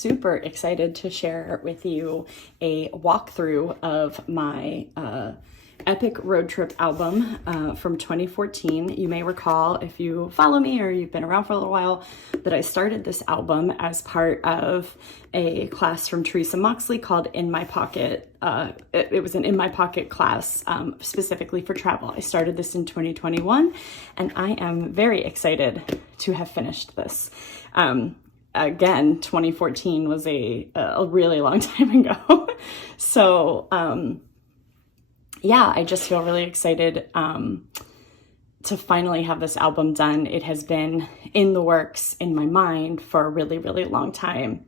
super excited to share with you a walkthrough of my epic road trip album from 2014. You may recall, if you follow me or you've been around for a little while, that I started this album as part of a class from Teresa Moxley called In My Pocket. It was an In My Pocket class specifically for travel. I started this in 2021 and I am very excited to have finished this. Again, 2014 was a really long time ago. So, yeah, I just feel really excited to finally have this album done. It has been in the works in my mind for a really, really long time.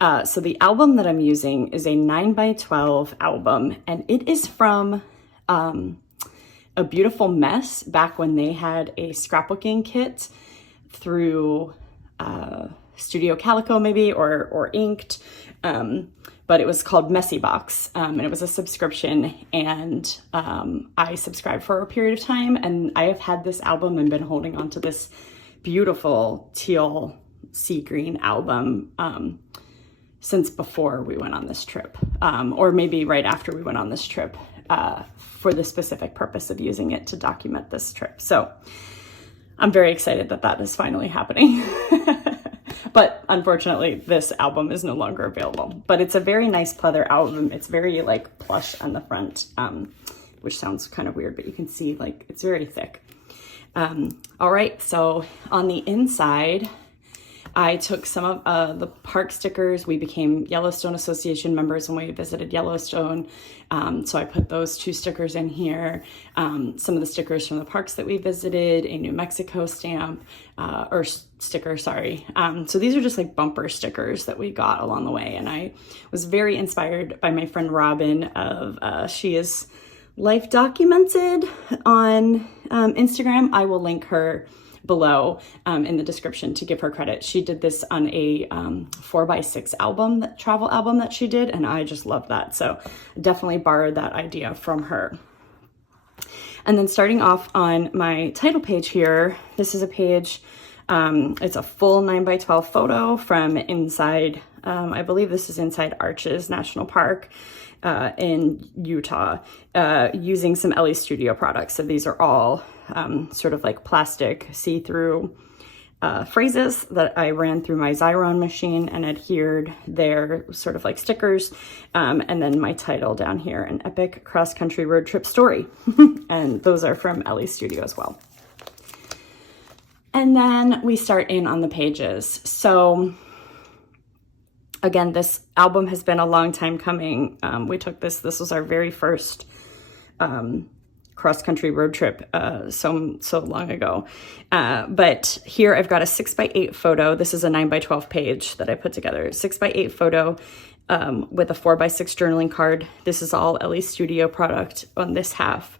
So the album that I'm using is a 9x12 album, and it is from A Beautiful Mess, back when they had a scrapbooking kit through Studio Calico maybe, or Inked, but it was called Messy Box, and it was a subscription, and I subscribed for a period of time, and I have had this album and been holding on to this beautiful teal sea green album since before we went on this trip, or maybe right after we went on this trip, for the specific purpose of using it to document this trip. So I'm very excited that that is finally happening. But unfortunately, this album is no longer available. But it's a very nice pleather album. It's very like plush on the front, which sounds kind of weird, but you can see like it's very thick. All right, so on the inside, I took some of the park stickers. We became Yellowstone Association members when we visited Yellowstone. So I put those 2 stickers in here. Some of the stickers from the parks that we visited, a New Mexico stamp, or sticker, sorry. So these are just like bumper stickers that we got along the way. And I was very inspired by my friend Robin of, she is life documented on Instagram. I will link her below in the description to give her credit. She did this on a 4x6 album, travel album that she did, and I just love that. So definitely borrowed that idea from her. And then starting off on my title page here, this is a page, it's a full 9x12 photo from inside, I believe this is inside Arches National Park in Utah, using some Ellie Studio products. So these are all sort of like plastic see-through phrases that I ran through my Xyron machine and adhered there, sort of like stickers. And then my title down here, An Epic Cross-Country Road Trip Story. And those are from Ellie Studio as well. And then we start in on the pages. So again, this album has been a long time coming. We took this was our very first cross-country road trip so long ago. But here I've got a 6x8 photo. This is a 9x12 page that I put together. 6x8 photo with a 4x6 journaling card. This is all Ellie Studio product on this half.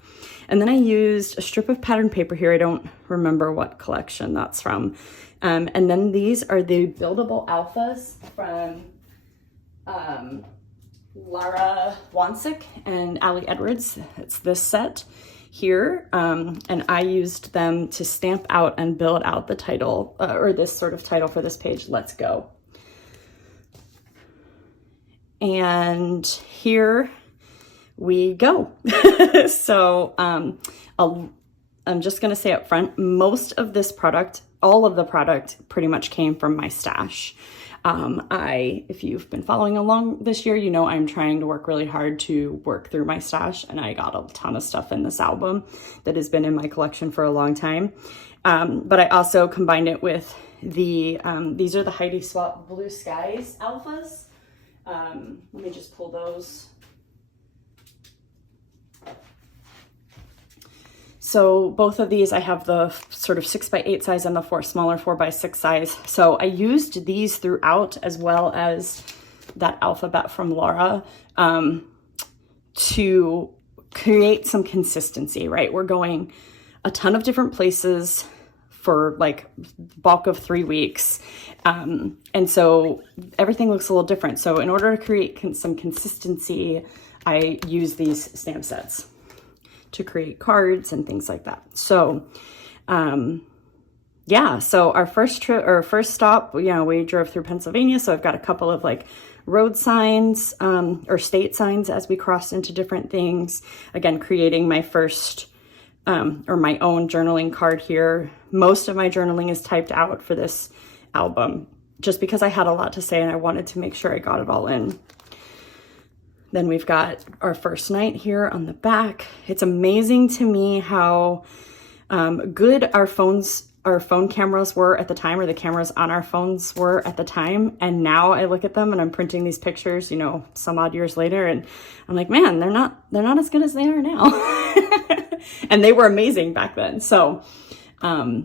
And then I used a strip of pattern paper here. I don't remember what collection that's from. And then these are the buildable alphas from Lara Wansick and Ali Edwards. It's this set here. And I used them to stamp out and build out the title, or this sort of title for this page, Let's Go. And here we go. So I'm just going to say up front, most of this product, all of the product pretty much came from my stash. If you've been following along this year, you know I'm trying to work really hard to work through my stash, and I got a ton of stuff in this album that has been in my collection for a long time. But I also combined it with the, these are the Heidi Swap Blue Skies alphas. Let me just pull those. So both of these, I have the sort of 6x8 size and the smaller 4x6 size. So I used these throughout, as well as that alphabet from Laura, to create some consistency, right? We're going a ton of different places for like bulk of 3 weeks. And so everything looks a little different. So in order to create some consistency, I use these stamp sets to create cards and things like that. So yeah, so our first trip or first stop, you know, we drove through Pennsylvania. So I've got a couple of like road signs or state signs as we crossed into different things. Again, creating my first or my own journaling card here. Most of my journaling is typed out for this album just because I had a lot to say and I wanted to make sure I got it all in. Then we've got our first night here on the back. It's amazing to me how good our phone cameras were at the time, or the cameras on our phones were at the time. And now I look at them and I'm printing these pictures, you know, some odd years later, and I'm like, man, they're not as good as they are now. And they were amazing back then. So, yeah,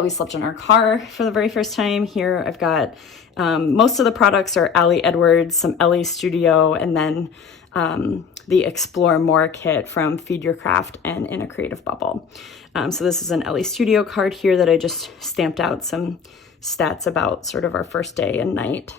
we slept in our car for the very first time. Here I've got, most of the products are Allie Edwards, some Ellie Studio, and then, the Explore More kit from Feed Your Craft and In a Creative Bubble. So this is an Ellie Studio card here that I just stamped out some stats about sort of our first day and night.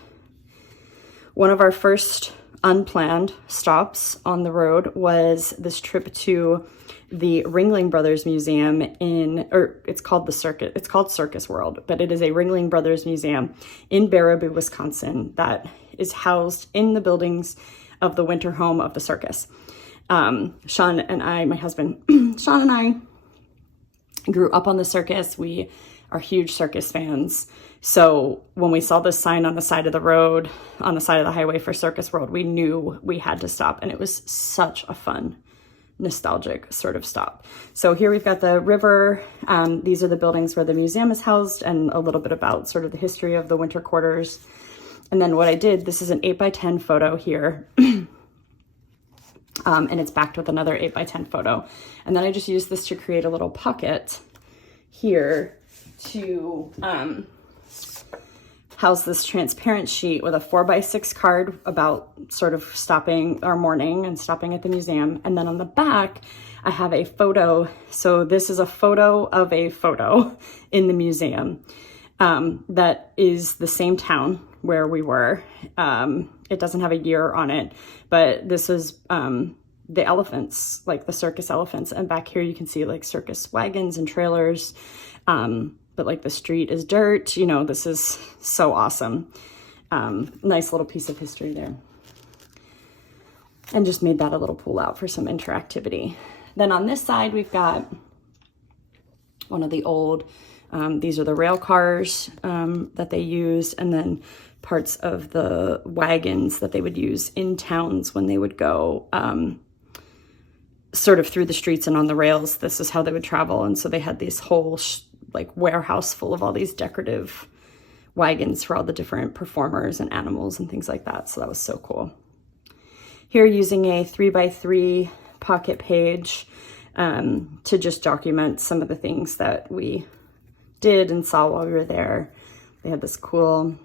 One of our first unplanned stops on the road was this trip to the Ringling Brothers Museum it's called Circus World, but it is a Ringling Brothers Museum in Baraboo, Wisconsin, that is housed in the buildings of the winter home of the circus. Sean and I, my husband, Sean and I grew up on the circus. We are huge circus fans. So when we saw this sign on the side of the road, on the side of the highway for Circus World, we knew we had to stop. And it was such a fun, nostalgic sort of stop. So here we've got the river. These are the buildings where the museum is housed, and a little bit about sort of the history of the winter quarters. And then what I did, this is an 8x10 photo here. And it's backed with another 8x10 photo. And then I just used this to create a little pocket here to house this transparent sheet with a 4x6 card about sort of stopping our morning and stopping at the museum. And then on the back, I have a photo. So this is a photo of a photo in the museum that is the same town where we were. It doesn't have a year on it, but this is the elephants, like the circus elephants. And back here you can see like circus wagons and trailers, but like the street is dirt. You know, this is so awesome. Nice little piece of history there. And just made that a little pull out for some interactivity. Then on this side, we've got one of the old, these are the rail cars that they used, and then parts of the wagons that they would use in towns when they would go sort of through the streets and on the rails. This is how they would travel. And so they had this whole like warehouse full of all these decorative wagons for all the different performers and animals and things like that. So that was so cool. Here using a 3x3 pocket page to just document some of the things that we did and saw while we were there. They had this cool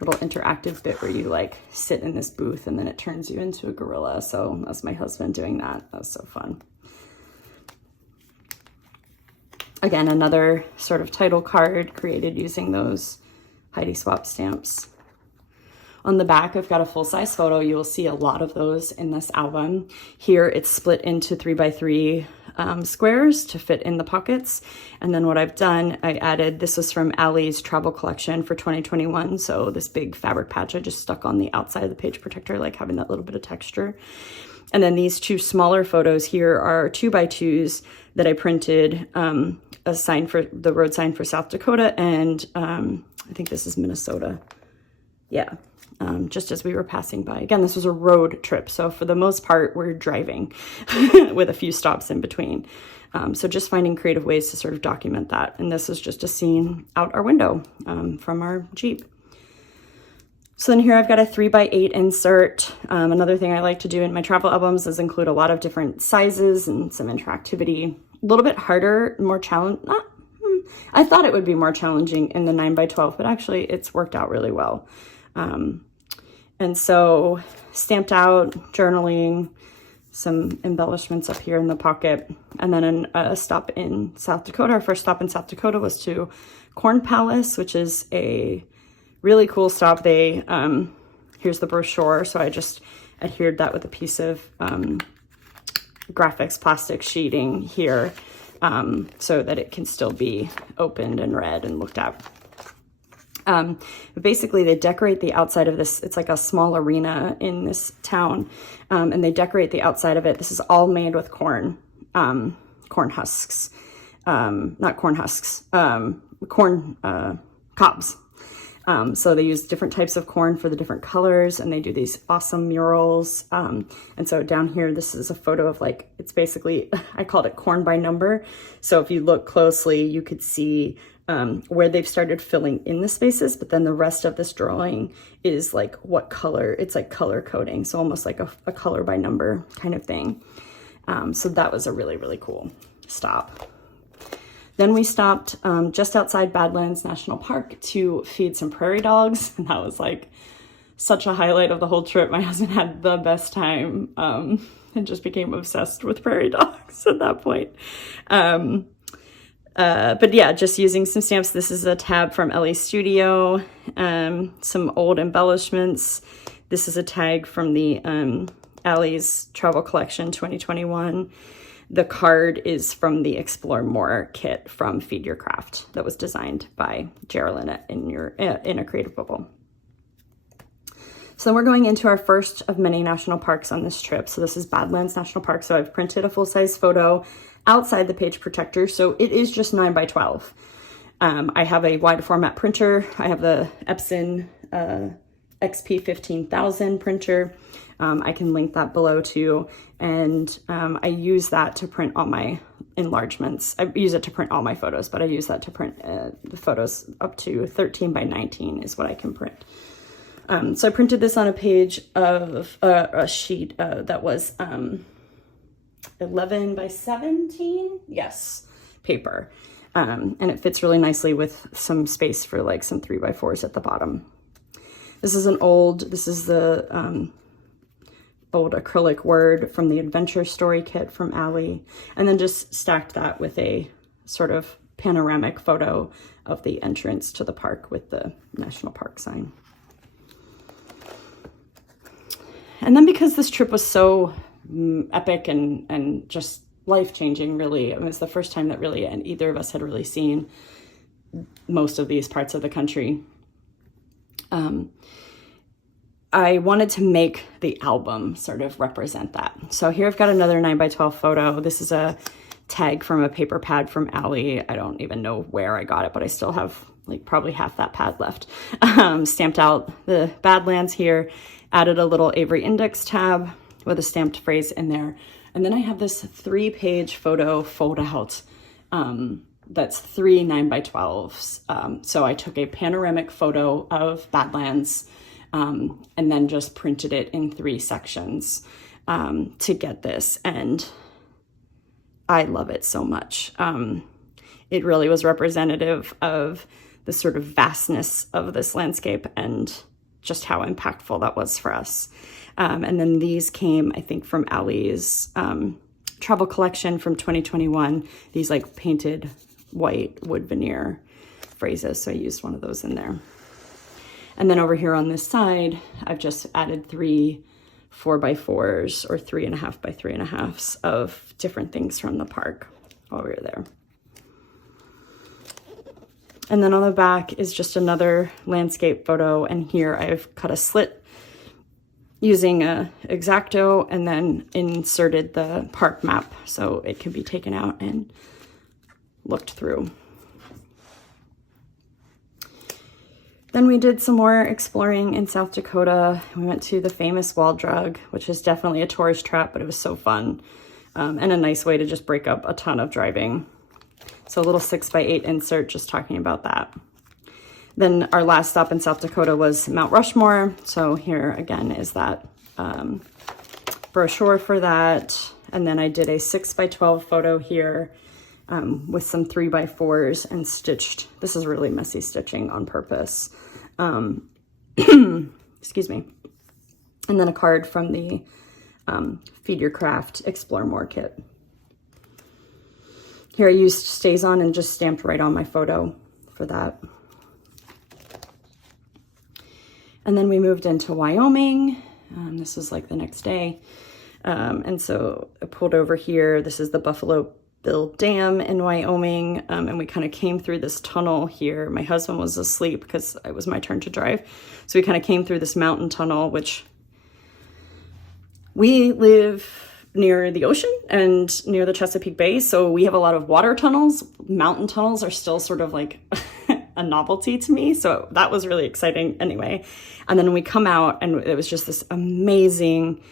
little interactive bit where you like sit in this booth and then it turns you into a gorilla. So that's my husband doing that. That was so fun. Again, another sort of title card created using those Heidi Swap stamps. On the back, I've got a full-size photo. You will see a lot of those in this album. Here, it's split into 3x3 squares to fit in the pockets. And then what I've done, I added, this was from Allie's travel collection for 2021. So this big fabric patch I just stuck on the outside of the page protector, like having that little bit of texture. And then these two smaller photos here are 2x2s that I printed, a sign for the road sign for South Dakota. And I think this is Minnesota. Yeah. Just as we were passing by. Again, this was a road trip. So for the most part, we're driving with a few stops in between. So just finding creative ways to sort of document that. And this is just a scene out our window from our Jeep. So then here I've got a 3x8 insert. Another thing I like to do in my travel albums is include a lot of different sizes and some interactivity. A little bit harder, more challenging. I thought it would be more challenging in the 9x12, but actually it's worked out really well. And so stamped out, journaling, some embellishments up here in the pocket. And then a stop in South Dakota. Our first stop in South Dakota was to Corn Palace, which is a really cool stop. They, here's the brochure. So I just adhered that with a piece of graphics plastic sheeting here. so that it can still be opened and read and looked at. Basically, they decorate the outside of this. It's like a small arena in this town, and they decorate the outside of it. This is all made with corn husks, not corn husks, corn cobs. So they use different types of corn for the different colors, and they do these awesome murals. And so down here, this is a photo of like, it's basically, I called it corn by number. So if you look closely, you could see where they've started filling in the spaces, but then the rest of this drawing is like what color, it's like color coding. So almost like a color by number kind of thing. So that was a really, really cool stop. Then we stopped just outside Badlands National Park to feed some prairie dogs. And that was like such a highlight of the whole trip. My husband had the best time and just became obsessed with prairie dogs at that point. But yeah, just using some stamps. This is a tab from Ellie's studio, some old embellishments. This is a tag from the Allie's Travel Collection 2021. The card is from the Explore More kit from Feed Your Craft that was designed by Geraldine in a Creative Bubble. So then we're going into our first of many national parks on this trip. So this is Badlands National Park. So I've printed a full-size photo outside the page protector. So it is just 9x12. I have a wide format printer. I have the Epson XP 15000 printer. I can link that below too. And I use that to print all my enlargements. I use it to print all my photos, but I use that to print the photos up to 13x19 is what I can print. So I printed this on a page of a sheet that was 11x17, yes, paper. And it fits really nicely with some space for like some 3x4s at the bottom. This is the old acrylic word from the Adventure Story kit from Allie, and then just stacked that with a sort of panoramic photo of the entrance to the park with the national park sign. And then because this trip was so epic and just life-changing, really, it was the first time that really and either of us had really seen most of these parts of the country. I wanted to make the album sort of represent that. So here I've got another 9x12 photo. This is a tag from a paper pad from Allie. I don't even know where I got it, but I still have like probably half that pad left. Stamped out the Badlands here, added a little Avery Index tab with a stamped phrase in there. And then I have this 3-page photo fold out. That's 3 9x12s. So I took a panoramic photo of Badlands, and then just printed it in 3 sections to get this. And I love it so much. It really was representative of the sort of vastness of this landscape and just how impactful that was for us. And then these came, I think, from Allie's travel collection from 2021. These like painted white wood veneer phrases. So I used one of those in there. And then over here on this side, I've just added 3 4x4s or 3.5x3.5s of different things from the park while we were there. And then on the back is just another landscape photo. And here I've cut a slit using a X-Acto and then inserted the park map so it can be taken out and looked through. Then we did some more exploring in South Dakota. We went to the famous Wall Drug, which is definitely a tourist trap, but it was so fun and a nice way to just break up a ton of driving. So a little 6x8 insert just talking about that. Then our last stop in South Dakota was Mount Rushmore. So here again is that brochure for that. And then I did a 6x12 photo here with some 3x4s and stitched. This is really messy stitching on purpose. Excuse me. And then a card from the Feed Your Craft Explore More kit. Here I used Stays On and just stamped right on my photo for that. And then we moved into Wyoming. This was like the next day. And so I pulled over here. This is the Buffalo Bill Dam in Wyoming, and we kind of came through this tunnel here. My husband was asleep because it was my turn to drive. So we kind of came through this mountain tunnel, which we live near the ocean and near the Chesapeake Bay. So we have a lot of water tunnels. Mountain tunnels are still sort of like a novelty to me. So that was really exciting anyway. And then we come out and it was just this amazing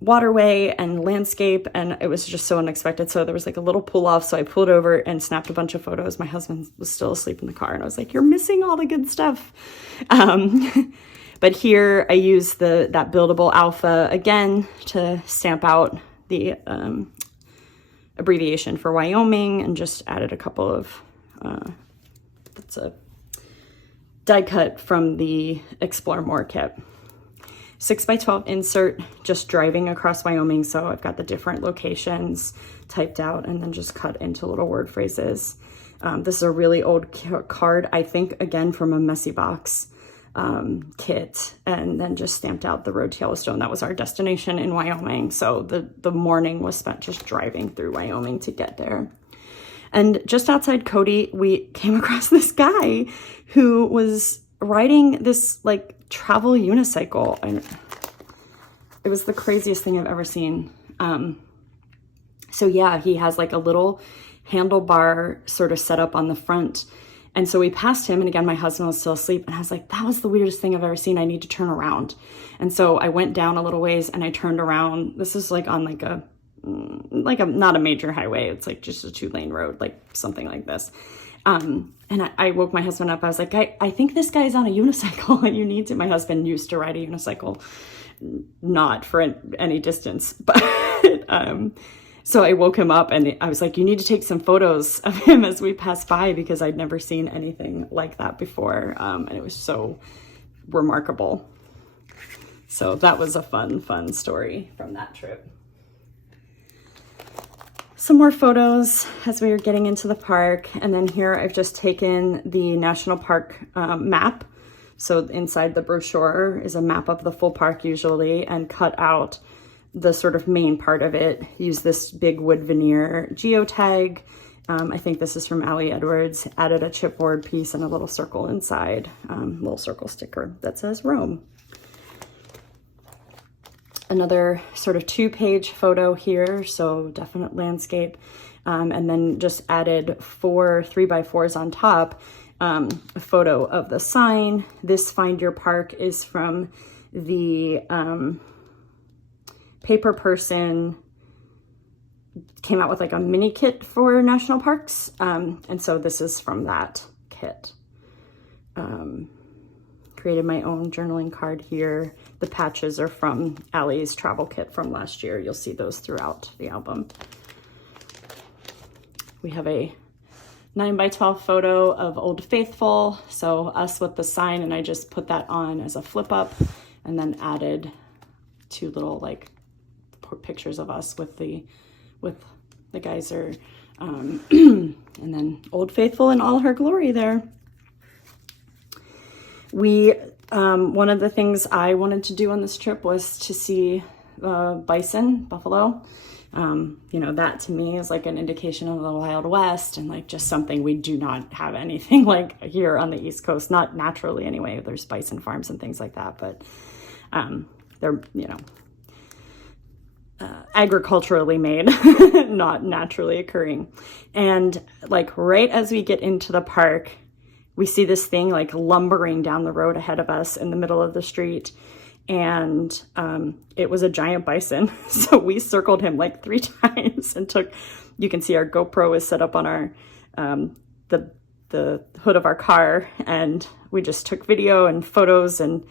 waterway and landscape, and it was just so unexpected. So there was like a little pull off, so I pulled over and snapped a bunch of photos. My husband was still asleep in the car, and I was like, you're missing all the good stuff. But here I use that buildable alpha again to stamp out the abbreviation for Wyoming, and just added a couple of that's a die cut from the Explore More kit. 6x12 insert, just driving across Wyoming. So I've got the different locations typed out and then just cut into little word phrases. This is a really old card, I think, again, from a Messy Box kit, and then just stamped out the road to Yellowstone. That was our destination in Wyoming. So the morning was spent just driving through Wyoming to get there. And just outside Cody, we came across this guy who was riding this like travel unicycle, and it was the craziest thing I've ever seen. So yeah, he has like a little handlebar sort of set up on the front. And so we passed him, and again, my husband was still asleep, and I was like, that was the weirdest thing I've ever seen. I need to turn around. And so I went down a little ways and I turned around. This is like on like a not a major highway. It's like just a 2-lane road, like something like this. And I woke my husband up. I was like, I think this guy's on a unicycle and you need to. My husband used to ride a unicycle, not for any distance, but so I woke him up and I was like, you need to take some photos of him as we pass by, because I'd never seen anything like that before. And it was so remarkable. So that was a fun story from that trip. Some more photos as we were getting into the park. And then here I've just taken the national park map. So inside the brochure is a map of the full park usually, and cut out the sort of main part of it. Use this big wood veneer geotag. I think this is from Allie Edwards. Added a chipboard piece and a little circle inside, little circle sticker that says Rome. Another sort of 2-page photo here, so definite landscape, and then just added 4 3x4s on top, a photo of the sign. This Find Your Park is from the Paper Person, came out with like a mini kit for national parks, and so this is from that kit. Created my own journaling card here. The patches are from Allie's travel kit from last year. You'll see those throughout the album. We have a 9x12 photo of Old Faithful. So us with the sign, and I just put that on as a flip up, and then added 2 little like pictures of us with the geyser, and then Old Faithful in all her glory there. One of the things I wanted to do on this trip was to see bison, buffalo. That to me is like an indication of the Wild West, and like just something we do not have anything like here on the East Coast, not naturally anyway. There's bison farms and things like that, but they're, agriculturally made, not naturally occurring. And like right as we get into the park, we see this thing like lumbering down the road ahead of us in the middle of the street. And it was a giant bison. So we circled him like 3 times and you can see our GoPro is set up on our, the hood of our car. And we just took video and photos and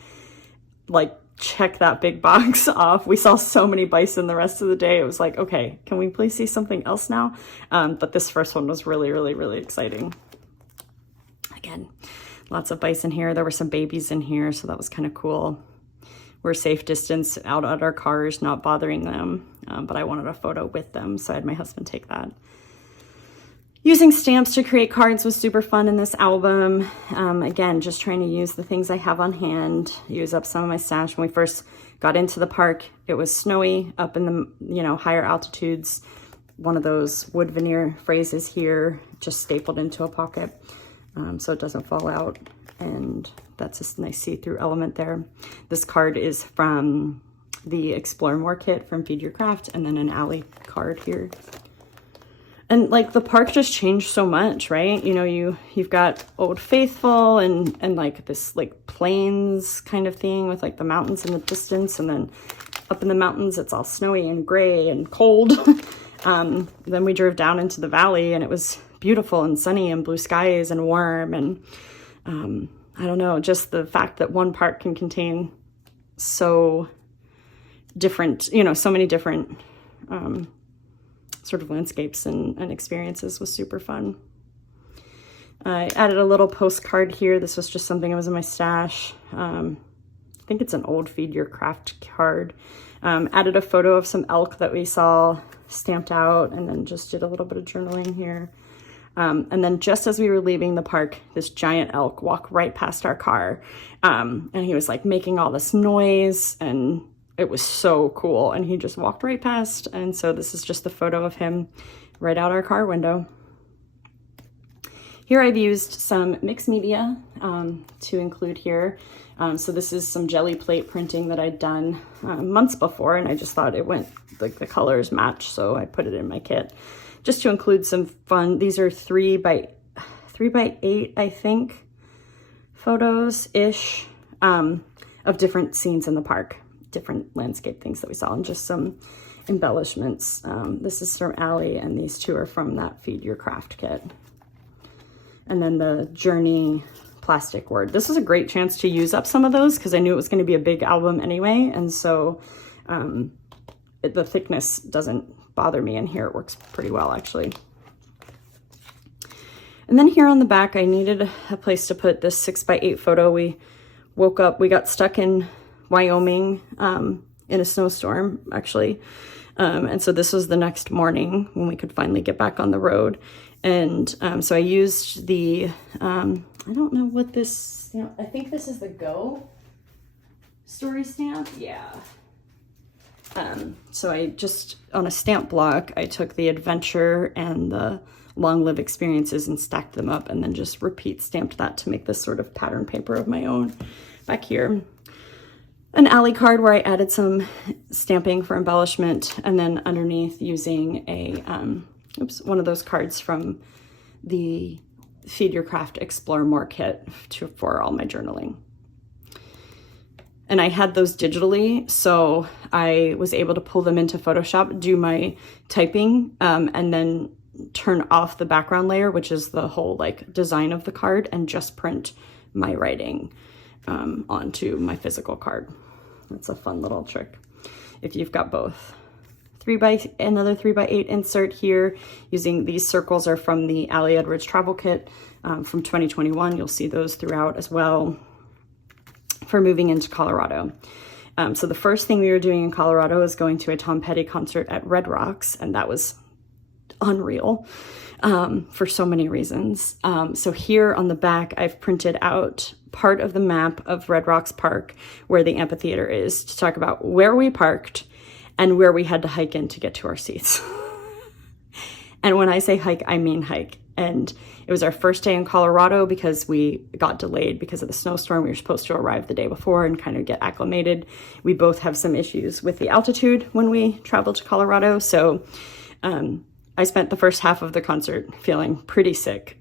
like check that big box off. We saw so many bison the rest of the day. It was like, okay, can we please see something else now? But this first one was really, really, really exciting. Again, lots of bison here. There were some babies in here, so that was kind of cool. We're safe distance out at our cars, not bothering them, but I wanted a photo with them, so I had my husband take that. Using stamps to create cards was super fun in this album. Again, just trying to use the things I have on hand, use up some of my stash. When we first got into the park, it was snowy up in the higher altitudes. one of those wood veneer phrases here, just stapled into a pocket so it doesn't fall out. And that's a nice see-through element there. This card is from the Explore More kit from Feed Your Craft, and then an Alley card here. And like the park just changed so much, right? You know, you've got Old Faithful and like this like plains kind of thing with like the mountains in the distance, and then up in the mountains it's all snowy and gray and cold. Then we drove down into the valley and it was beautiful and sunny and blue skies and warm, and I don't know, just the fact that one park can contain so different, you know, so many different sort of landscapes and experiences was super fun. I added a little postcard here. This was just something that was in my stash. I think it's an old Feed Your Craft card. Added a photo of some elk that we saw stamped out, and then just did a little bit of journaling here. And then just as we were leaving the park, this giant elk walked right past our car. And he was like making all this noise, and it was so cool. And he just walked right past. And so this is just the photo of him right out our car window. Here I've used some mixed media to include here. So this is some jelly plate printing that I'd done months before, and I just thought it went, like the colors match, so I put it in my kit. Just to include some fun, these are 3x8, I think, photos-ish of different scenes in the park, different landscape things that we saw, and just some embellishments. This is from Allie, and these two are from that Feed Your Craft kit. And then the Journey plastic word. This is a great chance to use up some of those because I knew it was going to be a big album anyway, and so the thickness doesn't bother me in here. It works pretty well, actually. And then here on the back, I needed a place to put this 6x8 photo. We woke up, we got stuck in Wyoming in a snowstorm, actually. And so this was the next morning when we could finally get back on the road. And so I used the, I don't know what this, you know, I think this is the Go story stamp. Yeah. So I just, on a stamp block, I took the adventure and the long live experiences and stacked them up, and then just repeat stamped that to make this sort of pattern paper of my own. Back here, an Alley card where I added some stamping for embellishment, and then underneath using a, one of those cards from the Feed Your Craft Explore More kit for all my journaling. And I had those digitally, so I was able to pull them into Photoshop, do my typing, and then turn off the background layer, which is the whole like design of the card, and just print my writing onto my physical card. That's a fun little trick if you've got both. Another 3x8 insert here using these circles are from the Allie Edwards travel kit from 2021. You'll see those throughout as well for moving into Colorado. So the first thing we were doing in Colorado is going to a Tom Petty concert at Red Rocks, and that was unreal for so many reasons. So here on the back, I've printed out part of the map of Red Rocks Park where the amphitheater is, to talk about where we parked and where we had to hike in to get to our seats. And when I say hike, I mean hike. And it was our first day in Colorado because we got delayed because of the snowstorm. We were supposed to arrive the day before and kind of get acclimated. We both have some issues with the altitude when we travel to Colorado. So I spent the first half of the concert feeling pretty sick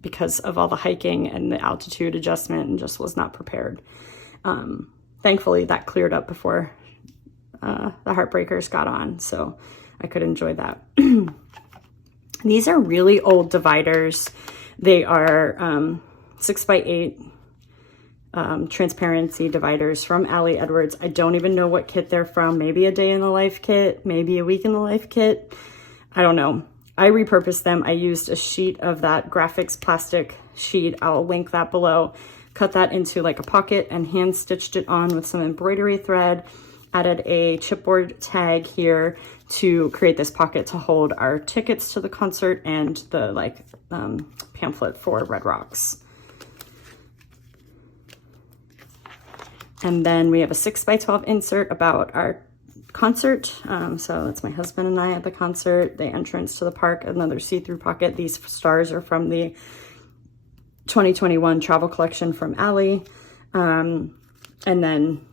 because of all the hiking and the altitude adjustment, and just was not prepared. Thankfully, that cleared up before the Heartbreakers got on, so I could enjoy that. These are really old dividers. They are 6x8 transparency dividers from Allie Edwards. I don't even know what kit they're from. Maybe a day in the life kit, maybe a week in the life kit. I don't know. I repurposed them. I used a sheet of that graphics plastic sheet. I'll link that below. Cut that into like a pocket and hand stitched it on with some embroidery thread. Added a chipboard tag here to create this pocket to hold our tickets to the concert and the like pamphlet for Red Rocks. And then we have a 6x12 insert about our concert. So that's my husband and I at the concert, the entrance to the park, another see-through pocket. These stars are from the 2021 travel collection from Allie. And then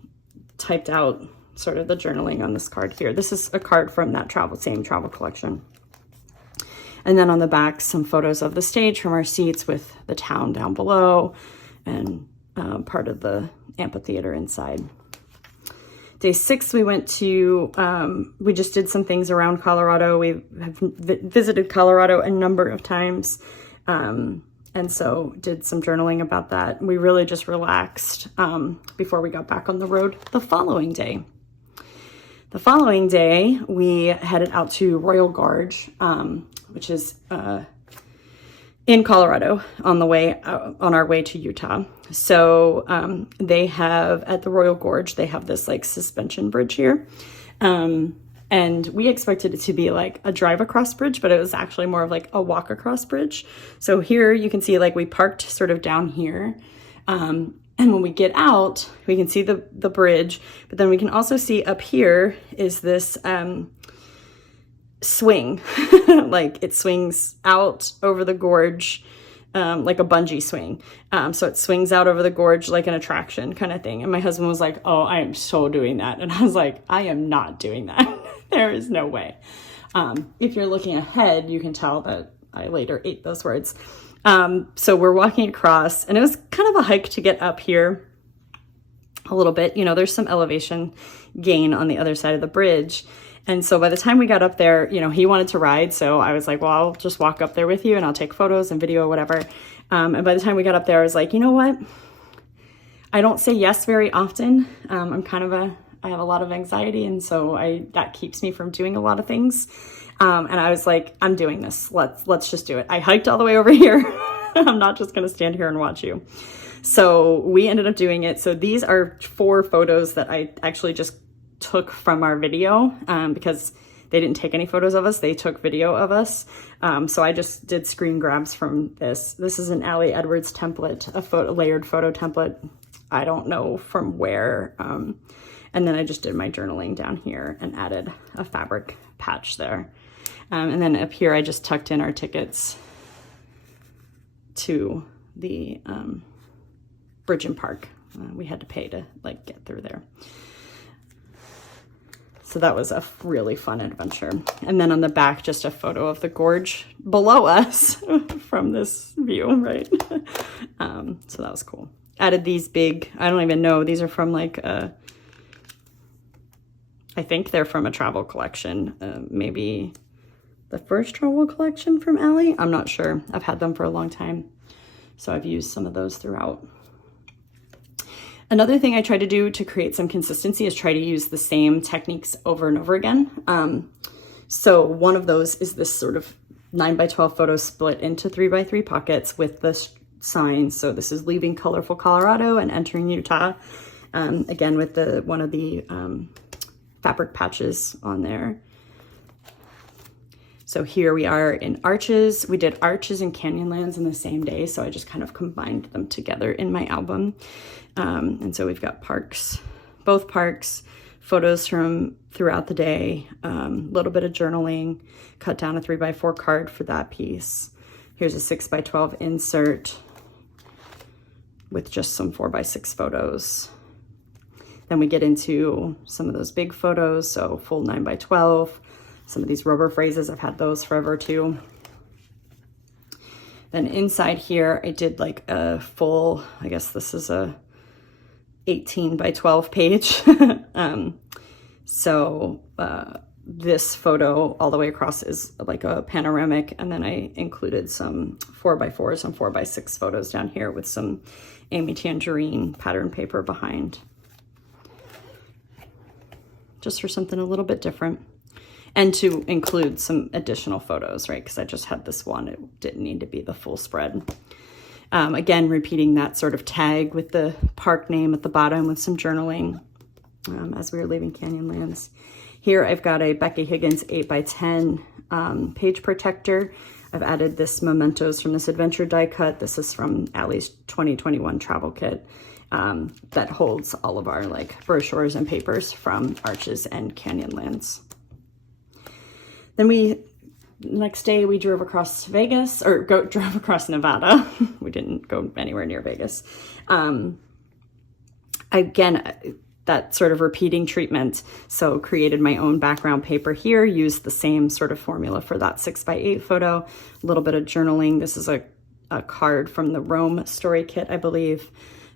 typed out sort of the journaling on this card here. This is a card from that same travel collection. And then on the back, some photos of the stage from our seats with the town down below and part of the amphitheater inside. Day 6, we went to, we just did some things around Colorado. We have visited Colorado a number of times. And so did some journaling about that. We really just relaxed before we got back on the road the following day. The following day, we headed out to Royal Gorge, which is in Colorado on our way to Utah. So they have, at the Royal Gorge, they have this like suspension bridge here. And we expected it to be like a drive across bridge, but it was actually more of like a walk across bridge. So here you can see like we parked sort of down here. And when we get out, we can see the bridge, but then we can also see up here is this swing. Like it swings out over the gorge, like a bungee swing. So it swings out over the gorge like an attraction kind of thing. And my husband was like, oh, I am so doing that. And I was like, I am not doing that. There is no way. If you're looking ahead, you can tell that I later ate those words. So we're walking across, and it was kind of a hike to get up here a little bit. You know, there's some elevation gain on the other side of the bridge. And so by the time we got up there, you know, he wanted to ride. So I was like, well, I'll just walk up there with you and I'll take photos and video, whatever. And by the time we got up there, I was like, you know what? I don't say yes very often. I have a lot of anxiety. And so that keeps me from doing a lot of things. And I was like, I'm doing this. Let's just do it. I hiked all the way over here. I'm not just going to stand here and watch you. So we ended up doing it. So these are 4 photos that I actually just took from our video because they didn't take any photos of us. They took video of us. So I just did screen grabs from this. This is an Allie Edwards template, a layered photo template. I don't know from where. And then I just did my journaling down here and added a fabric patch there. And then up here, I just tucked in our tickets to the Bridge and Park. We had to pay to like get through there. So that was a really fun adventure. And then on the back, just a photo of the gorge below us from this view, right? So that was cool. Added these big, I don't even know, these are from like I think they're from a travel collection, maybe the first travel collection from Allie. I'm not sure. I've had them for a long time. So I've used some of those throughout. Another thing I try to do to create some consistency is try to use the same techniques over and over again. So one of those is this sort of 9x12 photo split into 3x3 pockets with the signs. So this is leaving colorful Colorado and entering Utah. Again, with one of the fabric patches on there. So here we are in Arches. We did Arches and Canyonlands in the same day, so I just kind of combined them together in my album. And so we've got parks, both parks, photos from throughout the day, a little bit of journaling, cut down a 3x4 card for that piece. Here's a 6x12 insert with just some 4x6 photos. Then we get into some of those big photos, so full 9x12. Some of these rubber phrases, I've had those forever too. Then inside here, I did like a full, I guess this is a 18x12 page. This photo all the way across is like a panoramic, and then I included some 4x4s and 4x6 photos down here with some Amy Tangerine pattern paper behind. Just for something a little bit different. And to include some additional photos, right? Because I just had this one. It didn't need to be the full spread. Again, repeating that sort of tag with the park name at the bottom with some journaling as we were leaving Canyonlands. Here I've got a Becky Higgins 8x10 page protector. I've added this mementos from this adventure die cut. This is from Allie's 2021 travel kit. that holds all of our like brochures and papers from Arches and Canyonlands. Then next day we drove across Vegas, or drove across Nevada. We didn't go anywhere near Vegas. Again, that sort of repeating treatment. So created my own background paper here, used the same sort of formula for that 6x8 photo, a little bit of journaling. This is a card from the Rome story kit, I believe,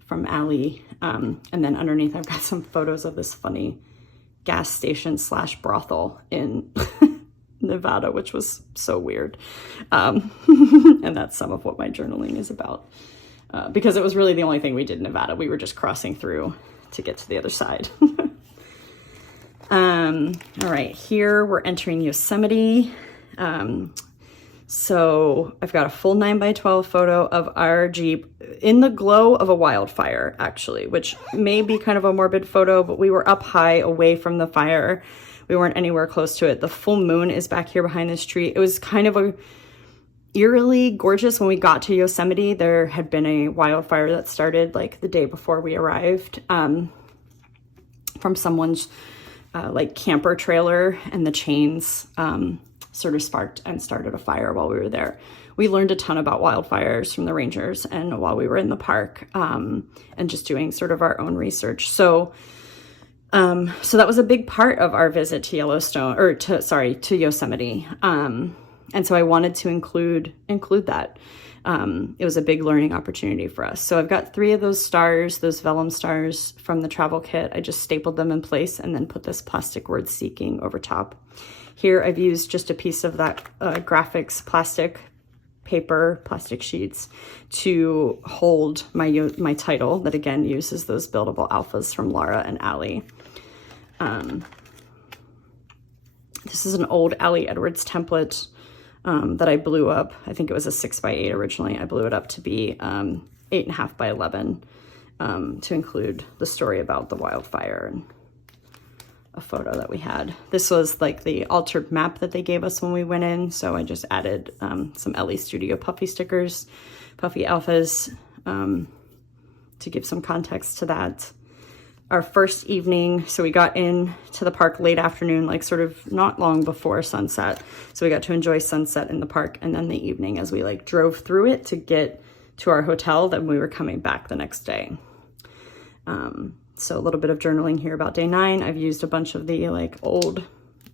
from Allie. And then underneath I've got some photos of this funny gas station / brothel in Nevada, which was so weird. And that's some of what my journaling is about. Because it was really the only thing we did in Nevada. We were just crossing through to get to the other side. All right, here we're entering Yosemite. So I've got a full 9x12 photo of our Jeep in the glow of a wildfire, actually, which may be kind of a morbid photo, but we were up high away from the fire. We weren't anywhere close to it. The full moon is back here behind this tree. It was kind of eerily gorgeous when we got to Yosemite. There had been a wildfire that started like the day before we arrived, from someone's like camper trailer, and the chains sort of sparked and started a fire while we were there. We learned a ton about wildfires from the rangers and while we were in the park, and just doing sort of our own research. So that was a big part of our visit to Yellowstone, or to Yosemite. And so I wanted to include that. It was a big learning opportunity for us. So I've got 3 of those stars, those vellum stars from the travel kit. I just stapled them in place and then put this plastic word seeking over top. Here I've used just a piece of that graphics plastic sheets to hold my title that again uses those buildable alphas from Laura and Allie. This is an old Allie Edwards template that I blew up. I think it was a 6x8 originally. I blew it up to be 8.5 by 11 to include the story about the wildfire and a photo that we had. This was like the altered map that they gave us when we went in. So I just added some Ellie Studio puffy stickers, puffy alphas, to give some context to that. Our first evening, so we got into the park late afternoon, like sort of not long before sunset. So we got to enjoy sunset in the park, and then the evening as we like drove through it to get to our hotel, then we were coming back the next day. So a little bit of journaling here about day 9. I've used a bunch of the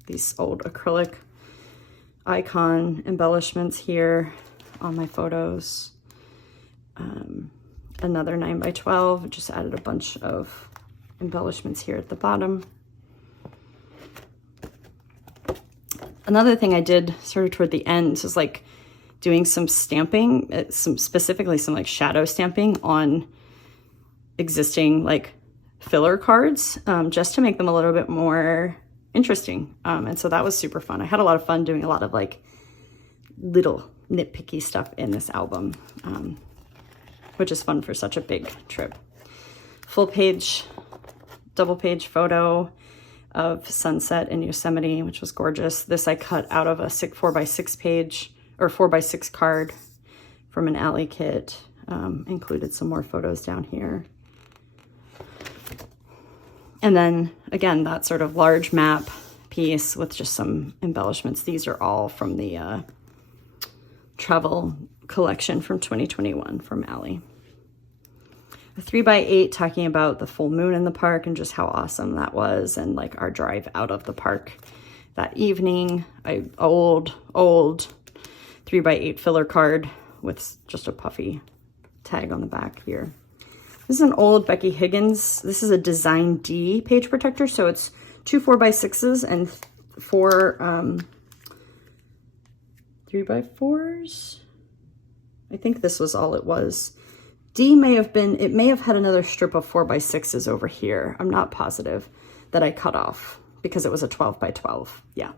these old acrylic icon embellishments here on my photos. Another 9x12, just added a bunch of embellishments here at the bottom. Another thing I did sort of toward the end was like doing some stamping, specifically some like shadow stamping on existing like filler cards, just to make them a little bit more interesting. And so that was super fun. I had a lot of fun doing a lot of like little nitpicky stuff in this album, which is fun for such a big trip. Full page, double page photo of sunset in Yosemite, which was gorgeous. This I cut out of a 4x6 page or 4x6 card from an Allie kit. Included some more photos down here. And then again, that sort of large map piece with just some embellishments. These are all from the travel collection from 2021 from Allie. A 3x8 talking about the full moon in the park and just how awesome that was, and like our drive out of the park that evening. Old 3x8 filler card with just a puffy tag on the back here. This is an old Becky Higgins. This is a Design D page protector. So it's 2 4x6s and 4 3x4s. I think this was all it was. D may have been, it may have had another strip of 4x6s over here. I'm not positive, that I cut off because it was a 12x12. Yeah,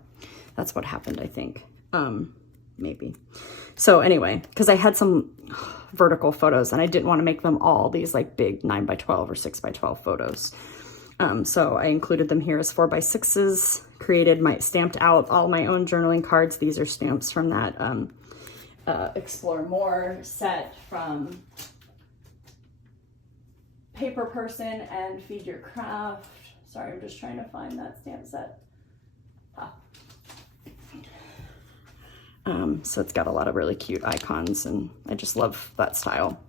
that's what happened, I think. Maybe. So anyway, because I had some vertical photos and I didn't want to make them all these like big 9x12 or 6x12 photos. So I included them here as 4x6s, stamped out all my own journaling cards. These are stamps from that Explore More set from paper person and feed your craft. Sorry, I'm just trying to find that stamp set. So it's got a lot of really cute icons, and I just love that style,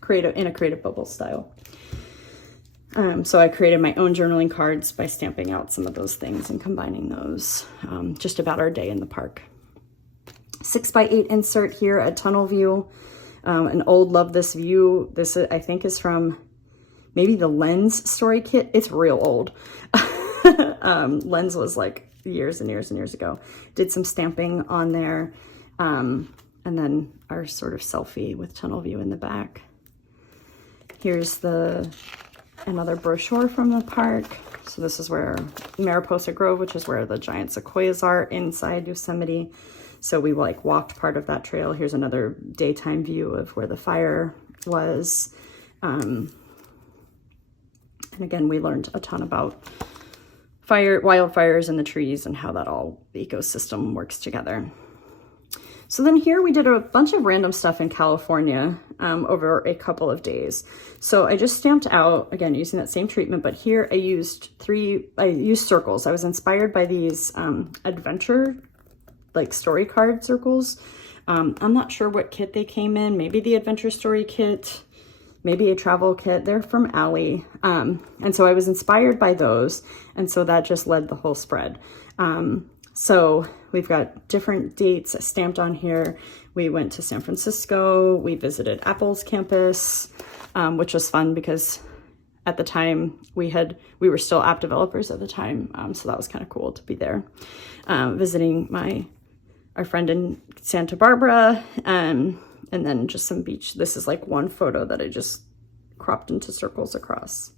creative bubble style. So I created my own journaling cards by stamping out some of those things and combining those, just about our day in the park. 6x8 insert here, a tunnel view, an old Love This View. This I think is from maybe the Lens story kit. It's real old. Lens was like years and years and years ago. Did some stamping on there, and then our sort of selfie with tunnel view in the back. Here's another brochure from the park. So this is where Mariposa Grove, which is where the giant sequoias are inside Yosemite. So we like walked part of that trail. Here's another daytime view of where the fire was. And again, we learned a ton about wildfires in the trees and how that all the ecosystem works together. So then here we did a bunch of random stuff in California over a couple of days. So I just stamped out, again, using that same treatment, but here I used circles. I was inspired by these adventure, like story card circles. I'm not sure what kit they came in, maybe the adventure story kit, maybe a travel kit. They're from Allie. And so I was inspired by those. And so that just led the whole spread. So we've got different dates stamped on here. We went to San Francisco. We visited Apple's campus, which was fun because at the time we were still app developers at the time. So that was kind of cool to be there. Visiting our friend in Santa Barbara, and then just some beach. This is like one photo that I just cropped into circles across.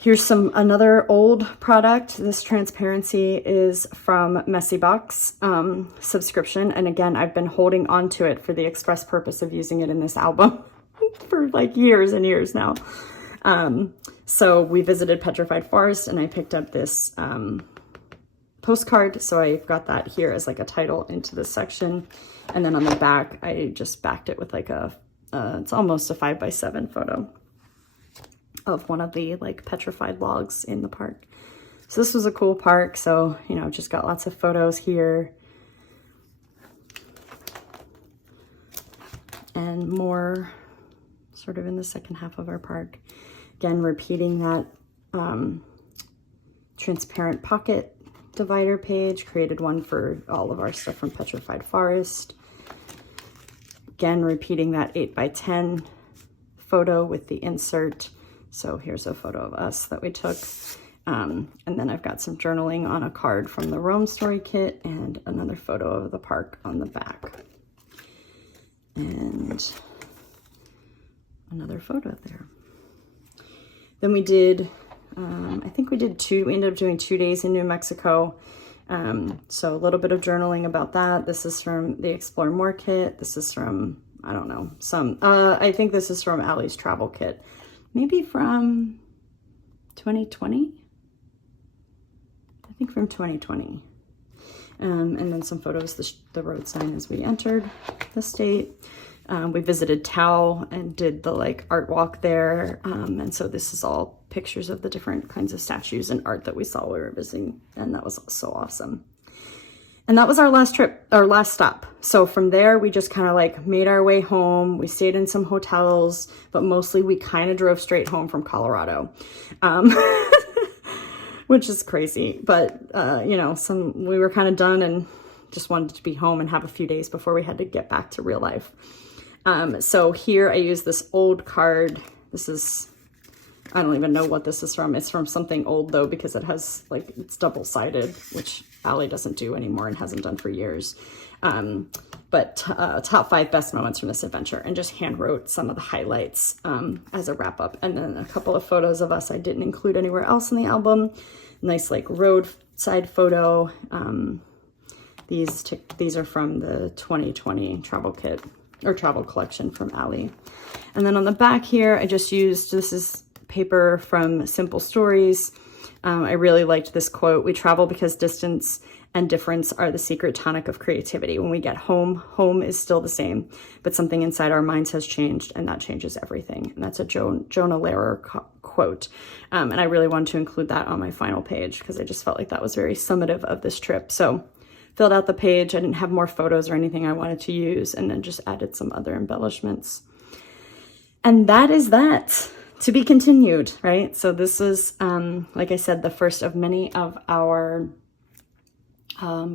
Here's another old product. This transparency is from Messy Box subscription. And again, I've been holding on to it for the express purpose of using it in this album for like years and years now. So we visited Petrified Forest and I picked up this postcard. So I've got that here as like a title into this section. And then on the back, I just backed it with like it's almost a 5x7 photo of one of the like petrified logs in the park. So this was a cool park. So, just got lots of photos here. And more sort of in the second half of our park. Again, repeating that transparent pocket divider page, created one for all of our stuff from Petrified Forest. Again, repeating that 8x10 photo with the insert. So here's a photo of us that we took. And then I've got some journaling on a card from the Rome story kit and another photo of the park on the back. And another photo there. Then we did, I think we ended up doing 2 days in New Mexico. So a little bit of journaling about that. This is from the Explore More kit. This is from, I don't know, I think this is from Allie's travel kit. Maybe from 2020? I think from 2020. And then some photos, the road sign as we entered the state. We visited Tao and did the like art walk there. And so this is all pictures of the different kinds of statues and art that we saw while we were visiting. And that was so awesome. And that was our last stop. So from there, we just kind of like made our way home. We stayed in some hotels, but mostly we kind of drove straight home from Colorado, which is crazy. But, we were kind of done and just wanted to be home and have a few days before we had to get back to real life. So here I use this old card. I don't even know what this is from. It's from something old though, because it has it's double-sided, which Allie doesn't do anymore and hasn't done for years. But top 5 best moments from this adventure, and just hand wrote some of the highlights as a wrap up. And then a couple of photos of us I didn't include anywhere else in the album. Nice roadside photo. These are from the 2020 travel kit or travel collection from Allie. And then on the back here, I just used, this is paper from Simple Stories. I really liked this quote: "We travel because distance and difference are the secret tonic of creativity. When we get home, home is still the same, but something inside our minds has changed, and that changes everything. And that's a Jonah Lehrer quote. And I really wanted to include that on my final page because I just felt like that was very summative of this trip. So filled out the page. I didn't have more photos or anything I wanted to use, and then just added some other embellishments. And that is that. To be continued, right? So this was, like I said, the first of many of our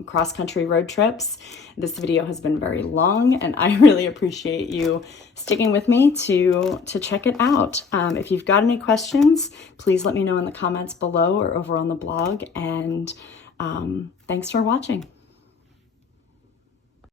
cross-country road trips. This video has been very long, and I really appreciate you sticking with me to check it out. If you've got any questions, please let me know in the comments below or over on the blog, and thanks for watching.